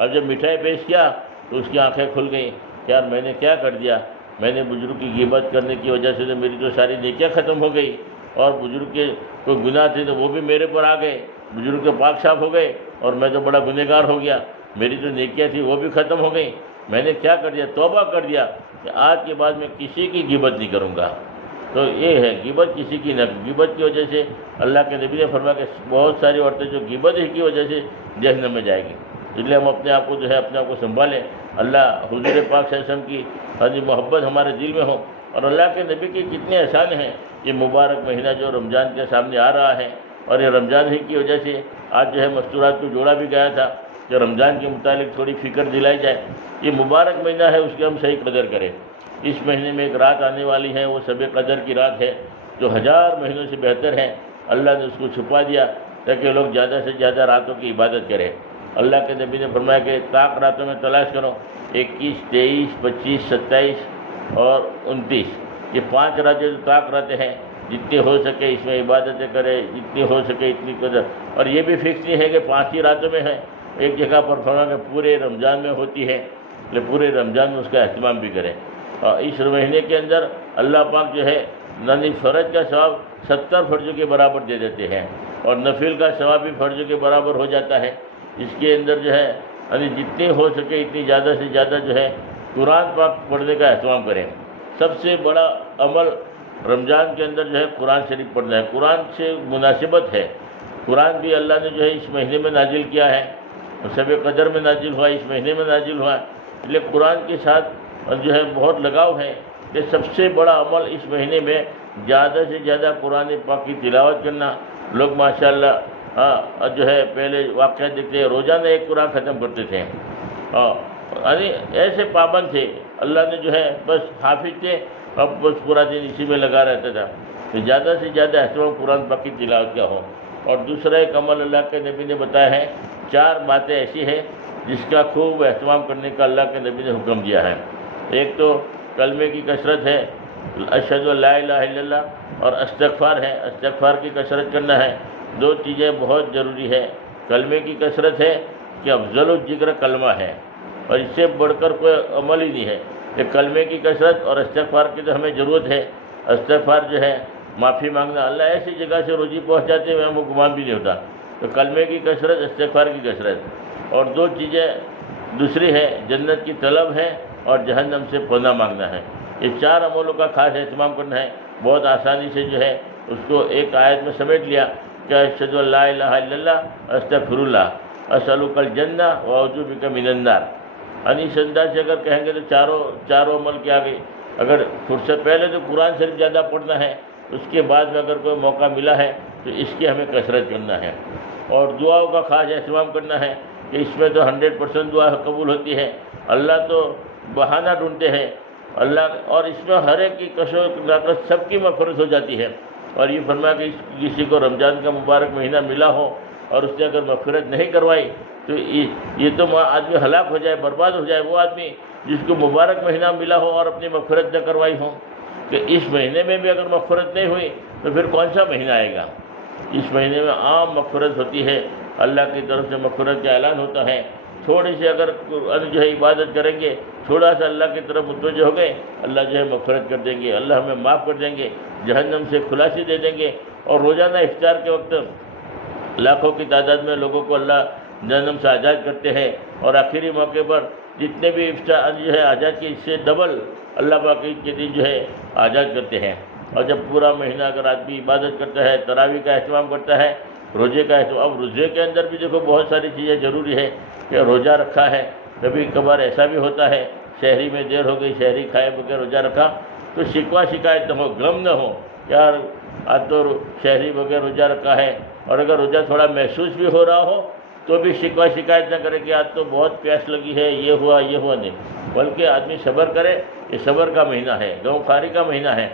اب جب مٹھائی پیش کیا تو اس کی آنکھیں کھل گئیں کہ یار میں نے کیا کر دیا، میں نے بزرگ کی غیبت کرنے کی وجہ سے تو میری تو ساری نیکیاں ختم ہو گئی، اور بزرگ کے کوئی گناہ تھے تو وہ بھی میرے پر آ گئے، بزرگ کے پاک صاف ہو گئے اور میں تو بڑا گنہگار ہو گیا، میری جو نیکیاں تھیں وہ بھی ختم ہو گئیں، میں نے کیا کر دیا، توبہ کر دیا کہ آج کے بعد میں کسی کی غیبت نہیں کروں گا۔ تو یہ ہے غیبت کسی کی نہ، غیبت کی وجہ سے اللہ کے نبی نے فرمایا کہ بہت ساری عورتیں جو غیبت ہی کی وجہ سے جہنم میں جائے گی، اس لیے ہم اپنے آپ کو اپنے آپ کو سنبھالیں، اللہ حضور پاک صلی اللہ علیہ وسلم کی محبت ہمارے دل میں ہو، اور اللہ کے نبی کے کتنے احسان ہیں۔ یہ مبارک مہینہ جو رمضان کے سامنے آ رہا ہے، اور یہ رمضان ہی کی وجہ سے آج مستورات کو جوڑا بھی گیا تھا کہ رمضان کے متعلق تھوڑی فکر دلائی جائے۔ یہ مبارک مہینہ ہے، اس کی ہم صحیح قدر کریں۔ اس مہینے میں ایک رات آنے والی ہے، وہ شب قدر کی رات ہے جو 1000 مہینوں سے بہتر ہے، اللہ نے اس کو چھپا دیا تاکہ لوگ زیادہ سے زیادہ راتوں کی عبادت کریں۔ اللہ کے نبی نے فرمایا کہ طاق راتوں میں تلاش کرو، 21، 23، 25، 27 اور 29 یہ 5 راتیں جو طاق راتیں ہیں، جتنی ہو سکے اس میں عبادتیں کرے، جتنی ہو سکے اتنی قدر. اور یہ بھی فکس نہیں ہے کہ 5 ہی راتوں میں ہے، ایک جگہ پر فرما کہ پورے رمضان میں ہوتی ہے، کہ پورے رمضان میں اس کا اہتمام بھی کرے. اور اس مہینے کے اندر اللہ پاک جو ہے یعنی فرض کا ثواب 70 فرضوں کے برابر دے دیتے ہیں، اور نفل کا ثواب بھی فرضوں کے برابر ہو جاتا ہے. اس کے اندر جو ہے یعنی جتنی ہو سکے اتنی زیادہ سے زیادہ جو ہے قرآن پاک پڑھنے کا اہتمام کریں. سب سے بڑا عمل رمضان کے اندر جو ہے قرآن شریف پڑھنا ہے. قرآن سے مناسبت ہے. قرآن بھی اللہ نے جو ہے اس مہینے میں نازل کیا ہے، شب قدر میں نازل ہوا، اس مہینے میں نازل ہوا. اس لیے قرآن کے ساتھ جو ہے بہت لگاؤ ہے کہ سب سے بڑا عمل اس مہینے میں زیادہ سے زیادہ قرآن پاک کی تلاوت کرنا. لوگ ماشاءاللہ جو ہے پہلے واقعات دیکھتے ہیں روزانہ ایک قرآن ختم کرتے تھے، یعنی ایسے پابند تھے. اللہ نے جو ہے بس حافظ تھے، اب بس پورا دن اسی میں لگا رہتا تھا. تو زیادہ سے زیادہ اہتمام قرآن پاک کی تلاوت کا ہو. اور دوسرا ایک عمل اللہ کے نبی نے بتایا ہے، 4 باتیں ایسی ہیں جس کا خوب اہتمام کرنے کا اللہ کے نبی نے حکم دیا ہے. ایک تو کلمے کی کثرت ہے، اشہد ان لا الہ الا اللہ، اور استغفار ہے، استغفار کی کثرت کرنا ہے. 2 چیزیں بہت ضروری ہے. کلمے کی کثرت ہے کہ افضل الذکر کلمہ ہے، اور اس سے بڑھ کر کوئی عمل ہی نہیں ہے. کہ کلمے کی کثرت اور استغفار کی تو ہمیں ضرورت ہے. استغفار جو ہے معافی مانگنا، اللہ ایسی جگہ سے روزی پہنچاتے ہوئے ہمیں گمان بھی نہیں ہوتا. تو کلمے کی کثرت، استغفار کی کثرت. اور 2 چیزیں دوسری ہے جنت کی طلب ہے اور جہنم سے پناہ مانگنا ہے. یہ 4 عملوں کا خاص اہتمام کرنا ہے. بہت آسانی سے جو ہے اس کو ایک آیت میں سمیٹ لیا کہ اشہد ان لا الہ الا اللہ استغفر اللہ اسألک الجنہ واعوذ بک من النار. یعنی اس انداز سے اگر کہیں گے تو چاروں عمل کے آگے اگر فرصت، پہلے تو قرآن شریف زیادہ پڑھنا ہے، اس کے بعد میں اگر کوئی موقع ملا ہے تو اس کی ہمیں کثرت کرنا ہے. اور دعاؤں کا خاص اہتمام کرنا ہے کہ اس میں تو 100% دعا قبول ہوتی ہے. اللہ تو بہانہ ڈھونڈتے ہیں اللہ، اور اس میں ہر ایک کی کشو ناقص سب کی مغفرت ہو جاتی ہے. اور یہ فرمایا کہ کسی کو رمضان کا مبارک مہینہ ملا ہو اور اس نے اگر مغفرت نہیں کروائی تو یہ تو آدمی ہلاک ہو جائے، برباد ہو جائے. وہ آدمی جس کو مبارک مہینہ ملا ہو اور اپنی مغفرت نہ کروائی ہو، کہ اس مہینے میں بھی اگر مغفرت نہیں ہوئی تو پھر کون سا مہینہ آئے گا. اس مہینے میں عام مغفرت ہوتی ہے، اللہ کی طرف سے مغفرت کا اعلان ہوتا ہے. تھوڑی سی اگر جو ہے عبادت کریں گے، تھوڑا سا اللہ کی طرف متوجہ ہو گئے، اللہ جو ہے مغفرت کر دیں گے، اللہ ہمیں معاف کر دیں گے، جہنم سے خلاصی دے دیں گے. اور روزانہ افطار کے وقت لاکھوں کی تعداد میں لوگوں کو اللہ جہنم سے آزاد کرتے ہیں. اور آخری موقع پر جتنے بھی افطار جو ہے آزاد کی، اس سے ڈبل اللہ پاک عید کے دن جو ہے آزاد کرتے ہیں. اور جب پورا مہینہ اگر آدمی عبادت کرتا ہے، تراویح کا اہتمام کرتا ہے، روزے کا اہتمام. اب روزے کے اندر بھی دیکھو بہت ساری چیزیں ضروری ہے کہ روزہ رکھا ہے. کبھی کبھار ایسا بھی ہوتا ہے شہری میں دیر ہو گئی، شہری کھائے بغیر روزہ رکھا تو شکوہ شکایت نہ ہو، غم نہ ہو یار آج تو شہری بغیر روزہ رکھا ہے. اور اگر روزہ تھوڑا محسوس بھی ہو رہا ہو تو بھی شکوہ شکایت نہ کرے کہ آج تو بہت پیاس لگی ہے، یہ ہوا نہیں، بلکہ آدمی صبر کرے. یہ صبر کا مہینہ ہے، غم خواری کا مہینہ ہے.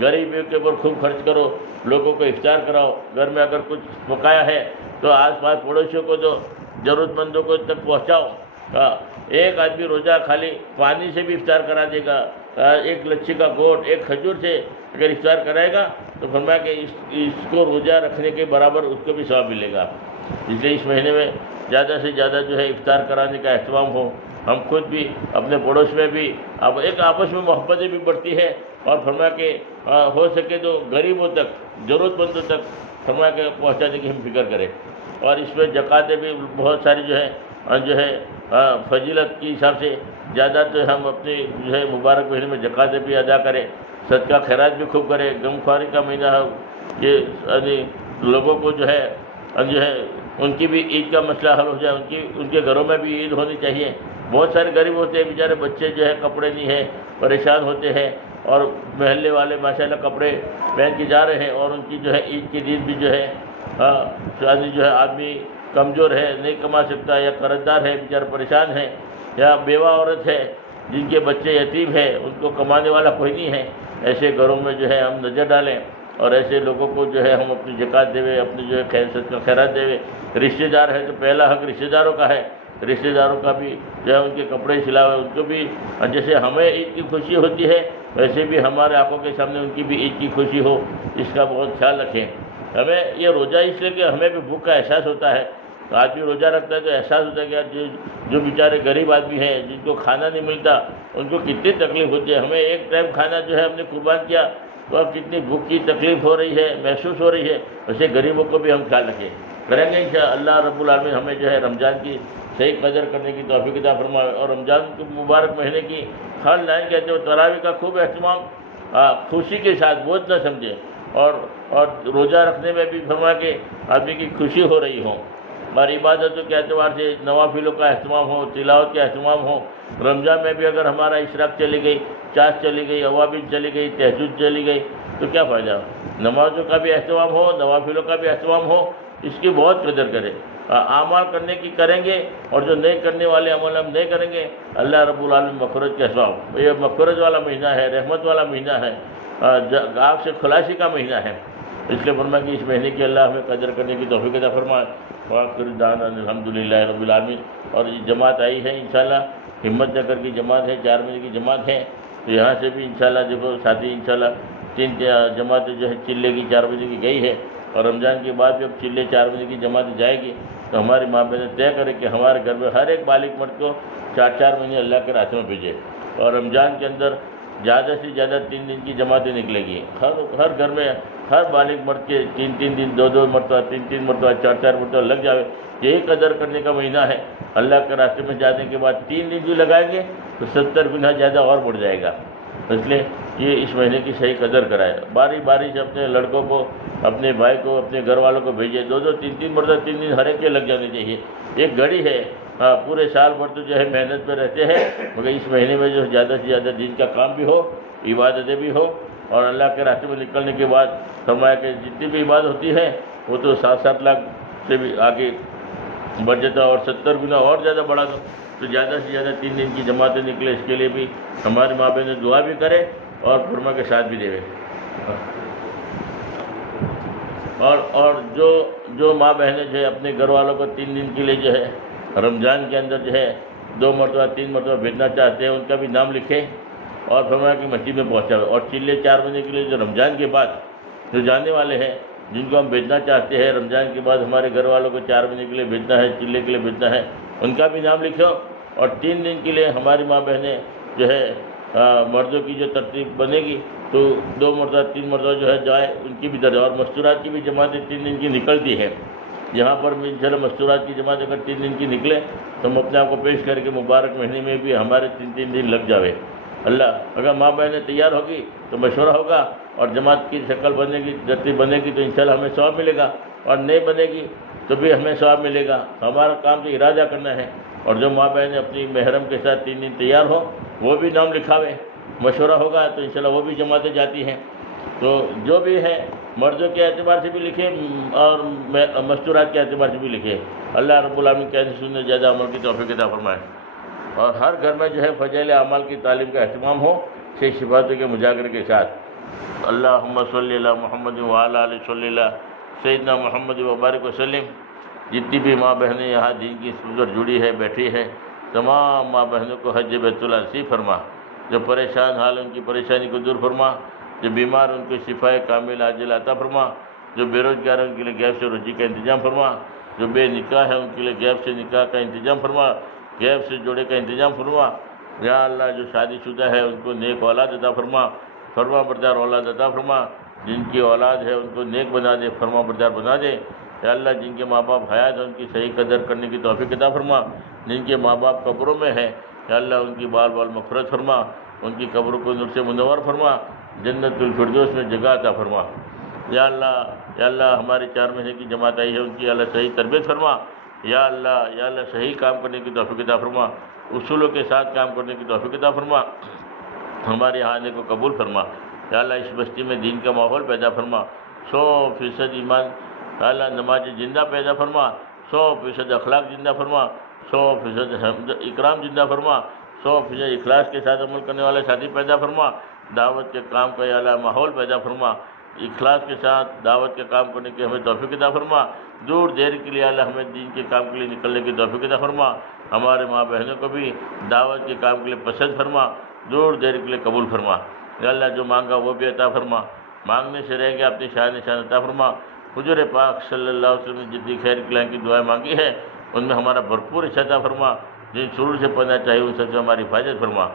غریبیوں کے اوپر خوب خرچ کرو، لوگوں کو افطار کراؤ. گھر میں اگر کچھ پکایا ہے تو آس پاس پڑوسیوں کو دو، ضرورت مندوں کو تک پہنچاؤ. ایک آدمی روزہ خالی پانی سے بھی افطار کرا دے گا، ایک لچھی کا گوٹ، ایک کھجور سے اگر افطار کرائے گا تو فرمایا کہ اس کو روزہ رکھنے کے برابر اس کو بھی ثواب ملے گا. اس لیے اس مہینے میں زیادہ سے زیادہ جو ہے افطار کرانے کا اہتمام ہو. ہم خود بھی اپنے پڑوس میں بھی اب ایک آپس میں محبتیں بھی بڑھتی ہے. اور فرمایا کہ ہو سکے تو غریبوں تک، ضرورت مندوں تک فرمایا کہ پہنچانے کی ہم فکر کریں. اور اس میں زکوٰۃیں بھی بہت ساری جو ہے فضیلت کے حساب سے زیادہ تو ہم اپنے جو ہے مبارک مہینے میں زکوٰۃیں بھی ادا کریں، صدقہ خیرات بھی خوب کریں. غم خواری کا مہینہ ہے، یہ لوگوں کو جو ہے ان کی بھی عید کا مسئلہ حل ہو جائے. ان کے گھروں میں بھی عید ہونی چاہیے. بہت سارے غریب ہوتے ہیں بیچارے، بچے جو ہے کپڑے نہیں ہیں، پریشان ہوتے ہیں، اور محلے والے ماشاءاللہ کپڑے پہن کے جا رہے ہیں، اور ان کی جو ہے عید کی دن بھی جو ہے جو ہے آدمی کمزور ہے، نہیں کما سکتا، یا قرض دار ہے بیچارہ پریشان ہے، یا بیوہ عورت ہے جن کے بچے یتیم ہیں، ان کو کمانے والا کوئی نہیں ہے. ایسے گھروں میں جو ہے ہم نظر ڈالیں اور ایسے لوگوں کو جو ہے ہم اپنی زکوٰۃ دے، اپنی جو ہے خیرات دے. رشتہ دار ہے تو پہلا حق رشتہ داروں کا ہے. رشتہ داروں کا بھی جو ہے ان کے کپڑے سلا ہوئے ان کو بھی، جیسے ہمیں عید کی خوشی ہوتی ہے ویسے بھی ہمارے آنکھوں کے سامنے ان کی بھی عید کی خوشی ہو، اس کا بہت خیال رکھیں۔ ہمیں یہ روزہ اس لیے کہ ہمیں بھی بھوک کا احساس ہوتا ہے، تو آدمی روزہ رکھتا ہے تو احساس ہوتا ہے کہ یار جو بیچارے غریب آدمی ہیں جن کو کھانا نہیں ملتا ان کو کتنی تکلیف ہوتی ہے، ہمیں ایک ٹائم کھانا جو ہے ہم نے قربان کیا تو اب کتنی بھوک کی تکلیف ہو رہی ہے، محسوس ہو رہی ہے، ویسے غریبوں کو بھی ہم خیال رکھیں کریں گے انشاءاللہ۔ اللہ رب العالمین ہمیں جو ہے رمضان کی صحیح قدر کرنے کی توفیق عطا فرمائے، اور رمضان کے مبارک مہینے کی ہر لائن کہتے ہیں تراویح کا خوب اہتمام خوشی کے ساتھ، بوجھ نہ سمجھے، اور روزہ رکھنے میں بھی فرمایا کہ آدمی کی خوشی ہو رہی ہو، اور عبادتوں کے اعتبار سے نوافلوں کا اہتمام ہو، تلاوت کا اہتمام ہو۔ رمضان میں بھی اگر ہمارا اشراق چلی گئی، چاش چلی گئی، اوابین چلی گئی، تہجد چلی گئی تو کیا فائدہ؟ نمازوں کا بھی اہتمام ہو، نوافلوں کا بھی اہتمام ہو، اس کی بہت قدر کرے۔ اعمال کرنے کی کریں گے، اور جو نہیں کرنے والے عمل ہم نہیں کریں گے، اللہ رب العالمین مغفرت کے اسباب، یہ مغفرت والا مہینہ ہے، رحمت والا مہینہ ہے، آگ سے خلاصی کا مہینہ ہے، اس لیے فرمایا کہ اس مہینے کی اللہ ہمیں قدر کرنے کی توفیق عطا فرمائے۔ وآخر دعوانا الحمدللہ رب العالمین۔ اور یہ جماعت آئی ہے انشاءاللہ، ہمت نگر کی جماعت ہے، 4 بجے کی جماعت ہے، تو یہاں سے بھی انشاءاللہ دیکھو ساتھی انشاءاللہ 3 جماعتیں جو ہے چلے کی 4 بجے کی گئی ہے، اور رمضان کے بعد جب چلے 4 بجے کی جماعت جائے گی تو ہماری ماں بہنیں طے کرے کہ ہمارے گھر میں ہر ایک بالغ مرد کو 4 مہینے اللہ کے راستے میں بھیجے، اور رمضان کے اندر زیادہ سے زیادہ 3 دن کی جماعتیں نکلے گی، ہر گھر میں ہر بالغ مرد کے 3 دن 2 مرتبہ 3 مرتبہ 4 مرتبہ لگ جاوے، یہی قدر کرنے کا مہینہ ہے۔ اللہ کے راستے میں جانے کے بعد 3 دن جو لگائیں گے تو 70 گنا زیادہ اور بڑھ جائے گا، اس لیے یہ اس مہینے کی صحیح قدر کرائے، باری باری سے اپنے لڑکوں کو، اپنے بھائی کو، اپنے گھر والوں کو بھیجے، 2 3 مرتبہ 3 دن ہر ایک کے لگ جانے چاہیے۔ ایک گھڑی ہے، پورے سال بھر تو جو ہے محنت پہ رہتے ہیں، مگر اس مہینے میں جو زیادہ سے زیادہ دین کا کام بھی ہو، عبادتیں بھی ہو، اور اللہ کے راستے میں نکلنے کے بعد فرمایا کہ جتنی بھی عبادت ہوتی ہے وہ تو 7 لاکھ سے بھی آگے بڑھ جاتا، اور 70 گنا اور زیادہ بڑھا دو تو زیادہ سے زیادہ 3 دن کی جماعتیں نکلے، اس کے لیے بھی ہماری ماں بہنیں دعا بھی کرے اور فرما کے ساتھ بھی دے۔ اور جو ماں بہنیں جو ہے اپنے گھر والوں کو 3 دن کے لیے جو ہے رمضان کے اندر جو ہے 2 مرتبہ 3 مرتبہ بھیجنا چاہتے ہیں، ان کا بھی نام لکھیں اور فرمایا کہ مسجد میں پہنچا ہو، اور چلے 4 بجے کے لیے جو رمضان کے بعد جو جانے والے ہیں جن کو ہم بھیجنا چاہتے ہیں رمضان کے بعد ہمارے گھر والوں کو 4 بجے کے لیے بھیجنا ہے، چلے کے لیے بھیجنا ہے، ان کا بھی نام لکھو، اور 3 دن کے لیے ہماری ماں بہنیں جو ہے مردوں کی جو ترتیب بنے گی تو 2 مرتبہ 3 مرتبہ جو ہے جائے، ان کی بھی درجہ، اور مستورات کی بھی جماعتیں 3 دن کی نکلتی ہے، یہاں پر بھی انشاءاللہ مستورات کی جماعت اگر 3 دن کی نکلے تو ہم اپنے آپ کو پیش کر کے مبارک مہینے میں بھی ہمارے 3 دن لگ جاوے۔ اللہ اگر ماں بہنیں تیار ہوگی تو مشورہ ہوگا، اور جماعت کی شکل بنے گی، ترتیب بنے گی تو انشاءاللہ ہمیں ثواب ملے گا، اور نہیں بنے گی تو بھی ہمیں ثواب ملے گا۔ ہمارا کام تو ارادہ کرنا ہے، اور جو ماں بہنیں اپنی محرم کے ساتھ 3 دن تیار ہو وہ بھی نام لکھاوے، مشورہ ہوگا تو انشاءاللہ وہ بھی جماعتیں جاتی ہیں، تو جو بھی ہے مردوں کے اعتبار سے بھی لکھے اور مستورات کے اعتبار سے بھی لکھے۔ اللہ رب العالمین کہنے سننے زیادہ عمل کی توفیق عطا فرمائے، اور ہر گھر میں جو ہے فضائل اعمال کی تعلیم کا اہتمام ہو، شیخ صفاتوں کے مجاگرے کے ساتھ۔ اللہم صلی علی محمد وعلی آلہ صلی اللہ سیدنا محمد وبارک وسلم۔ جتنی بھی ماں بہنیں یہاں دین کی پر جڑی ہے، بیٹھی ہے، تمام ماں بہنوں کو حج بیت اللہ نصیب فرما، جو پریشان حال ان کی پریشانی کو دور فرما، جو بیمار ان کو شفائے کامل عاجل عطا فرما، جو بے روزگار ان کے لیے غیب سے روزی کا انتظام فرما، جو بے نکاح ہے ان کے لیے غیب سے نکاح کا انتظام فرما، غیب سے جوڑے کا انتظام فرما۔ یا اللہ جو شادی شدہ ہے ان کو نیک اولاد عطا فرما، فرما بردار اولاد عطا فرما، جن کی اولاد ہے ان کو نیک بنا دے، فرما بردار بنا دے۔ یا اللہ جن کے ماں باپ حیات ہیں ان کی صحیح قدر کرنے کی توفیق عطا فرما، جن کے ماں باپ قبروں میں ہیں یا اللہ ان کی بال بال مغفرت فرما، ان کی قبروں کو نور سے منور فرما، جنت الفردوس میں جگہ عطا فرما۔ یا اللہ ہماری 4 مہینے کی جماعت آئی ہے ان کی اللہ صحیح تربیت فرما، یا اللہ صحیح کام کرنے کی توفیق عطا فرما، اصولوں کے ساتھ کام کرنے کی توفیق عطا فرما، ہمارے یہاں آنے کو قبول فرما۔ یا اللہ اس بستی میں دین کا ماحول پیدا فرما، 100% ایمان، یا اللہ نماز زندہ پیدا فرما، 100% اخلاق زندہ فرما، 100% حمد اکرام زندہ فرما، 100% اخلاص کے ساتھ عمل کرنے والے ساتھی پیدا فرما، دعوت کے کام کا یا اللہ ماحول پیدا فرما۔ اخلاص کے ساتھ دعوت کے کام کرنے کی ہمیں توفیق عطا فرما، دور دیر کے لیے اللہ ہمیں دین کے کام کے لیے نکلنے کی توفیق عطا فرما، ہمارے ماں بہنوں کو بھی دعوت کے کام کے لیے پسند فرما، دور دیر کے لیے قبول فرما، یا اللہ جو مانگا وہ بھی عطا فرما، مانگنے سے رہ گیا اپنی شان نشان عطا فرما۔ حضور پاک صلی اللہ علیہ وسلم نے جتنی خیر کلائیں کی دعائیں مانگی ہے ان میں ہمارا بھرپور حصہ عطا فرما، جن شروع سے پڑھنا چاہیے ان سب سے ہماری حفاظت فرما۔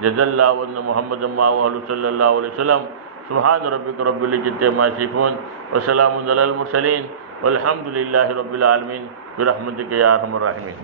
جزا اللہ عنہ محمد صلی اللہ علیہ وسلم۔ سبحان ربک رب العزت عما یصفون وسلام علی المرسلین والحمد للہ رب العالمین برحمتک یا ارحم الراحمین۔